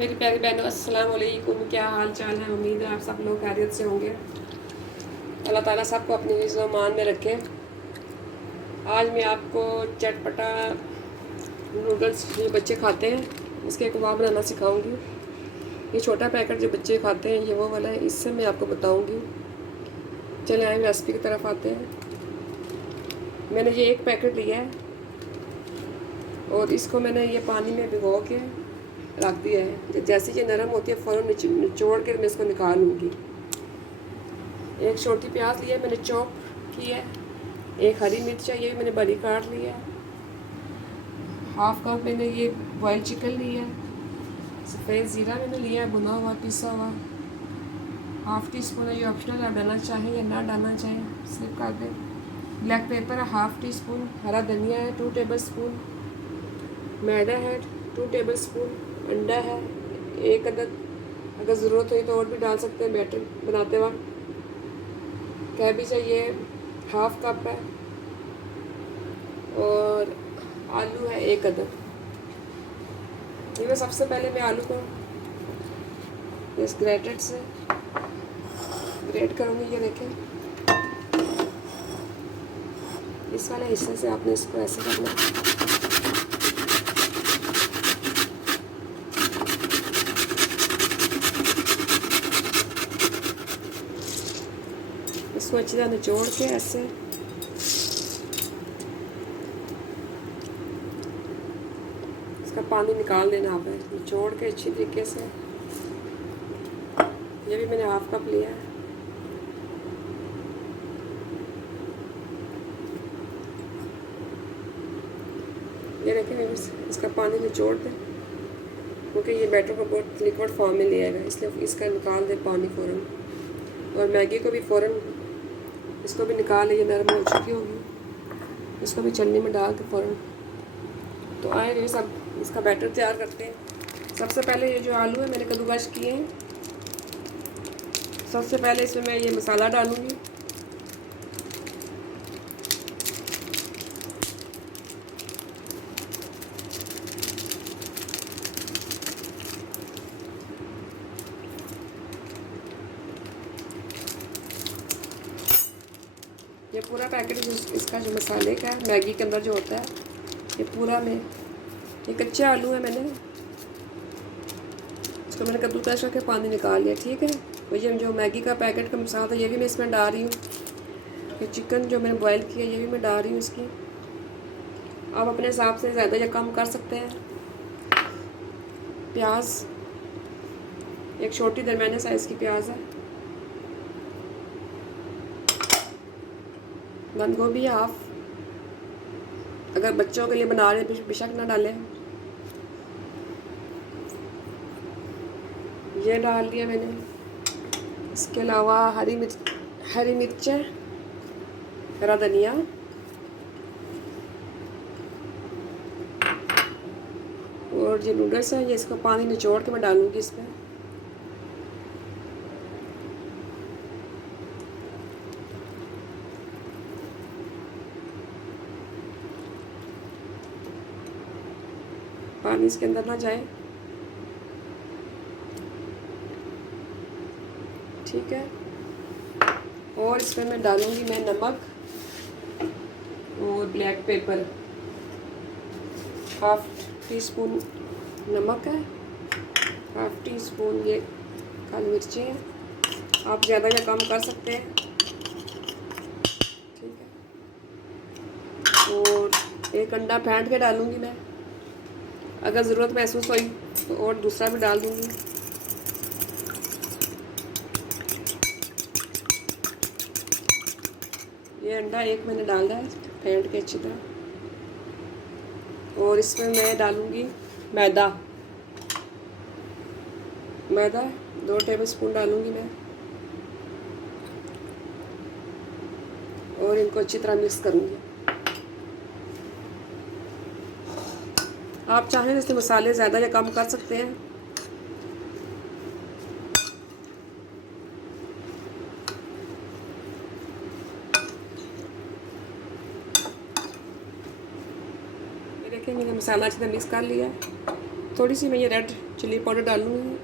मेरी प्यारी बहनों, अस्सलाम वालेकुम। क्या हाल चाल है? उम्मीद है आप सब लोग खैरियत से होंगे। अल्लाह ताला सबको अपनी हिफ्ज़ व मान में रखे। आज मैं आपको चटपटा नूडल्स जो बच्चे खाते हैं इसके कबाब बनाना सिखाऊंगी। ये छोटा पैकेट जो बच्चे खाते हैं ये वो वाला है, इससे मैं आपको बताऊंगी। चले आए रेसिपी की तरफ आते हैं। मैंने ये एक पैकेट लिया है और इसको मैंने ये पानी में भिगो के रख दिया है। जैसे ये नरम होती है फ़ौरन निचोड़ कर मैं इसको निकाल लूँगी। एक छोटी प्याज लिया है मैंने चॉप की है। एक हरी मिर्च है, ये भी मैंने बड़ी काट ली है। हाफ कप मैंने ये बॉयल चिकन लिया है। सफ़ेद ज़ीरा मैंने लिया है, भुना हुआ पिसा हुआ। हाफ़ टी स्पून है, ये ऑप्शनल आप डालना चाहें या ना डालना चाहें स्लिप कर दें। ब्लैक पेपर है हाफ़ टी स्पून। हरा धनिया है 2 टेबल स्पून। मैदा है 2 टेबल स्पून। अंडा है 1 अदद। अगर ज़रूरत हुई तो और भी डाल सकते हैं बैटर बनाते वक्त। कैबेज है ये हाफ कप है। और आलू है 1 अदद। ये मैं सबसे पहले मैं आलू को इस ग्रेटेड से ग्रेट करूँगी। ये देखें, इस वाले हिस्से से आपने इसको ऐसे करना है। इसको अच्छी तरह निचोड़ के ऐसे इसका पानी निकाल देना आप, निचोड़ के अच्छी तरीके से। ये भी मैंने हाफ कप लिया है। ये देखें, इसका पानी निचोड़ दें क्योंकि ये बैटर को बहुत लिक्विड फॉर्म में लिएगा, इसलिए इसका निकाल दें पानी फ़ौरन। और मैगी को भी फ़ौरन इसको भी निकाल ले, ये नरम हो चुकी होगी। इसको भी छलनी में डाल के फ़ौरन। तो आए ये सब इसका बैटर तैयार करते हैं। सबसे पहले ये जो आलू है मैंने कद्दूकस किए हैं। सबसे पहले इसमें मैं ये मसाला डालूँगी। ये पूरा पैकेट इसका जो मसाले का है मैगी के अंदर जो होता है ये पूरा में। ये कच्चे आलू है, मैंने इसको मैंने कद्दूकस करके पानी निकाल लिया। ठीक है, और ये जो मैगी का पैकेट का मसाला था ये भी मैं इसमें डाल रही हूँ। ये चिकन जो मैंने बॉयल किया ये भी मैं डाल रही हूँ इसकी। आप अपने हिसाब से ज़्यादा या कम कर सकते हैं। प्याज एक छोटी दरमियाने साइज़ की प्याज है। बंद गोभी हाफ, अगर बच्चों के लिए बना रहे हैं बेशक ना डालें। ये डाल दिया मैंने। इसके अलावा हरी मिर्चें, हरा धनिया और ये नूडल्स है, ये इसको पानी निचोड़ के मैं डालूँगी इसमें। पानी इसके अंदर ना जाए। ठीक है, और इसमें मैं डालूँगी मैं नमक और black pepper. Half tea spoon नमक है, हाफ टी स्पून ये काली मिर्ची है। आप ज़्यादा या कम कर सकते हैं। ठीक है, और एक अंडा फेंट के डालूँगी मैं। अगर ज़रूरत महसूस हुई तो और दूसरा भी डाल दूँगी। ये अंडा एक मैंने डाला है फेंट के अच्छी तरह। और इसमें मैं डालूँगी मैदा 2 टेबल स्पून डालूँगी मैं। और इनको अच्छी तरह मिक्स करूँगी। आप चाहें इसमें मसाले ज़्यादा या कम कर सकते हैं। ये देखिए मैंने मसाला अच्छी तरह मिक्स कर लिया है। थोड़ी सी मैं ये रेड चिली पाउडर डालूँगी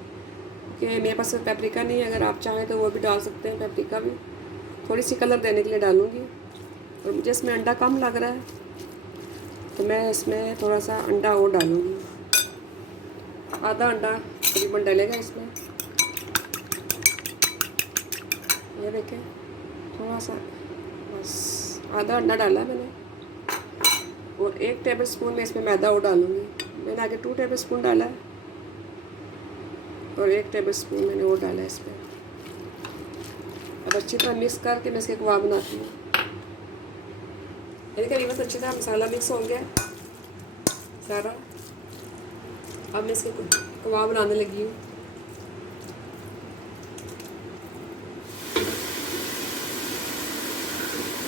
कि मेरे पास पेपरिका नहीं है, अगर आप चाहें तो वो भी डाल सकते हैं, पेपरिका भी थोड़ी सी कलर देने के लिए डालूँगी। और मुझे इसमें अंडा कम लग रहा है तो मैं इसमें थोड़ा सा अंडा और डालूँगी, आधा अंडा तकरीबन डलेगा इसमें। ये देखें थोड़ा सा, बस आधा अंडा डाला है मैंने। और 1 टेबल स्पून में इसमें मैदा और डालूँगी। मैंने आगे 2 टेबल स्पून डाला है और 1 टेबल स्पून मैंने और डाला है इसमें। अब अच्छी तरह मिक्स करके मैं इसके कबाब बनाती हूँ। मेरे करीबन अच्छी तरह मसाला मिक्स हो गया सारा। अब मैं इसके कबाब बनाने लगी हूँ।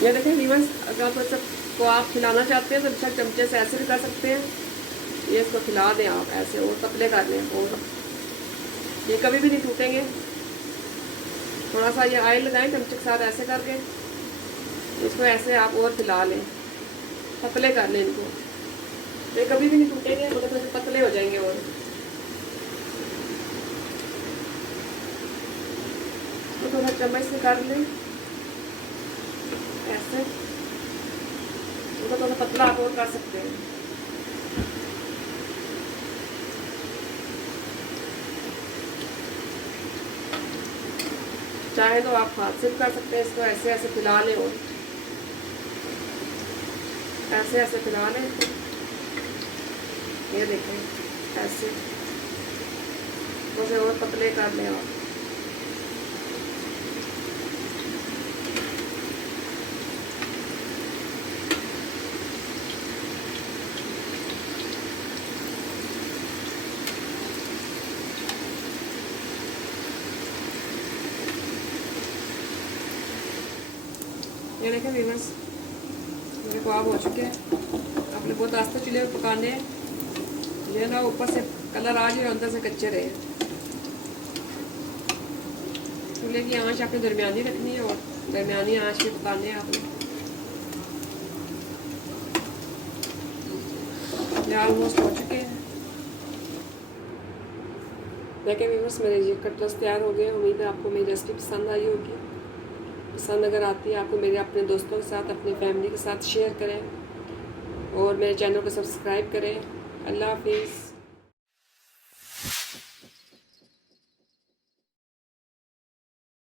ये देखें वीवर्स, अगर आप सबको आप खिलाना चाहते हैं तो अच्छा चमचे से ऐसे भी कर सकते हैं। ये इसको खिला दें आप ऐसे, और पतले कर लें, और ये कभी भी नहीं टूटेंगे। थोड़ा सा ये ऑयल लगाएं चमचे के साथ ऐसे करके, इसको ऐसे आप और खिला लें, पतले कर लें इनको। ये कभी भी नहीं टूटेंगे, मतलब थोड़े पतले हो जाएंगे। और तो थोड़ा चम्मच से कर लें ऐसे, उनको थोड़ा पतला आप और कर सकते हैं। चाहे तो आप हाथ से भी कर सकते हैं, इसको ऐसे ऐसे फैला लें और ऐसे ऐसे फैला लें। ये देखें ऐसे उसे और पतले कर लें आप। ये देखें व्यूअर्स, मेरे कबाब हो चुके हैं। आपने बहुत आस्ते चूल्हे पे पकाने हैं, ये ना ऊपर से कलर आ जाए और अंदर से कच्चे रहे। चूल्हे की आंच आपने दरमियानी रखनी है और दरमियानी आंच पे पकाने हैं आपने। ये ऑलमोस्ट हो चुके हैं। देखें व्यूअर्स, मेरे ये कटलेट्स तैयार हो गए। उम्मीद है आपको मेरी रेसिपी पसंद आई होगी। पसंद अगर आती है आपको मेरे अपने दोस्तों के साथ, अपनी फैमिली के साथ शेयर करें और मेरे चैनल को सब्सक्राइब करें। अल्लाह हाफिज़।